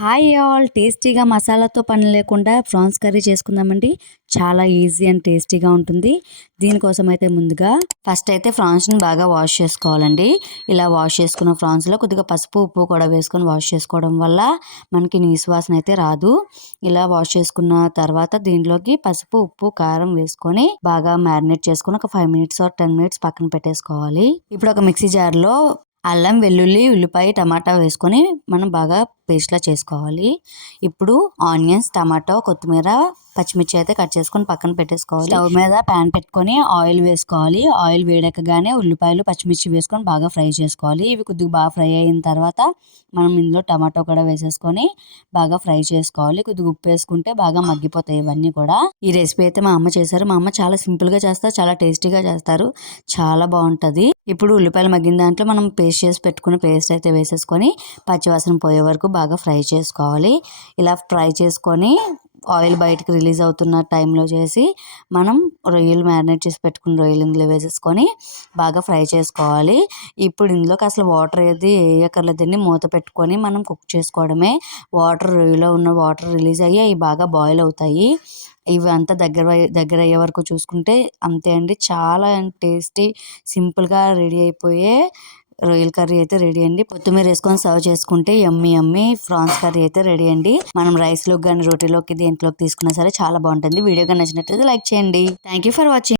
Hi all టేస్టీగా మసాలాతో పని లేకుండా ప్రాన్స్ కర్రీ చేసుకుందామండి. చాలా ఈజీ అండ్ టేస్టీగా ఉంటుంది. దీనికోసం అయితే ముందుగా ఫస్ట్ అయితే ఫ్రాన్స్ని బాగా వాష్ చేసుకోవాలండి. ఇలా వాష్ చేసుకున్న ఫ్రాన్స్లో కొద్దిగా పసుపు ఉప్పు కూడా వేసుకొని వాష్ చేసుకోవడం వల్ల మనకి నీసు వాసన అయితే రాదు. ఇలా వాష్ చేసుకున్న తర్వాత దీంట్లోకి పసుపు ఉప్పు కారం వేసుకొని బాగా మ్యారినేట్ చేసుకొని ఒక 5 మినిట్స్ ఆర్ 10 మినిట్స్ పక్కన పెట్టేసుకోవాలి. ఇప్పుడు ఒక మిక్సీ జార్లో అల్లం వెల్లుల్లి ఉల్లిపాయ టమాటా వేసుకొని మనం బాగా పేస్ట్లా చేసుకోవాలి. ఇప్పుడు ఆనియన్స్ టమాటో కొత్తిమీర పచ్చిమిర్చి అయితే కట్ చేసుకొని పక్కన పెట్టేసుకోవాలి. స్టవ్ మీద ప్యాన్ పెట్టుకొని ఆయిల్ వేసుకోవాలి. ఆయిల్ వేడెక్కగానే ఉల్లిపాయలు పచ్చిమిర్చి వేసుకొని బాగా ఫ్రై చేసుకోవాలి. ఇవి కొద్దిగా బాగా ఫ్రై అయిన తర్వాత మనం ఇందులో టమాటో కూడా వేసేసుకొని బాగా ఫ్రై చేసుకోవాలి. కొద్దిగా ఉప్పు వేసుకుంటే బాగా మగ్గిపోతాయి ఇవన్నీ కూడా. ఈ రెసిపీ అయితే మా అమ్మ చేశారు. మా అమ్మ చాలా సింపుల్గా చేస్తారు, చాలా టేస్టీగా చేస్తారు, చాలా బాగుంటుంది. ఇప్పుడు ఉల్లిపాయలు మగ్గిన దాంట్లో మనం పేస్ట్ చేసి పెట్టుకున్న పేస్ట్ అయితే వేసేసుకొని పచ్చివాసన పోయే వరకు బాగా ఫ్రై చేసుకోవాలి. ఇలా ఫ్రై చేసుకొని ఆయిల్ బయటకు రిలీజ్ అవుతున్న టైంలో చేసి మనం రొయ్యలు మ్యారినేట్ చేసి పెట్టుకున్న రొయ్యలు ఇందులో వేసేసుకొని బాగా ఫ్రై చేసుకోవాలి. ఇప్పుడు ఇందులోకి అసలు వాటర్ ఏది వేయక్కర్లేదండి. మూత పెట్టుకొని మనం కుక్ చేసుకోవడమే. రొయ్యలో ఉన్న వాటర్ రిలీజ్ అయ్యి అవి బాగా బాయిల్ అవుతాయి. ఇవి అంతా దగ్గర అయ్యే వరకు చూసుకుంటే అంతే అండి. చాలా టేస్టీ సింపుల్గా రెడీ అయిపోయే రొయ్యల కర్రీ అయితే రెడీ అండి. కొత్తిమీర వేసుకొని సర్వ్ చేసుకుంటే యమ్మీ ఫ్రాన్స్ కర్రీ అయితే రెడీ అండి. మనం రైస్లోకి కానీ రోటీలోకి దేంట్లోకి తీసుకున్నా సరే చాలా బాగుంటుంది. వీడియో కానీ నచ్చినట్లయితే లైక్ చేయండి. Thank you for watching.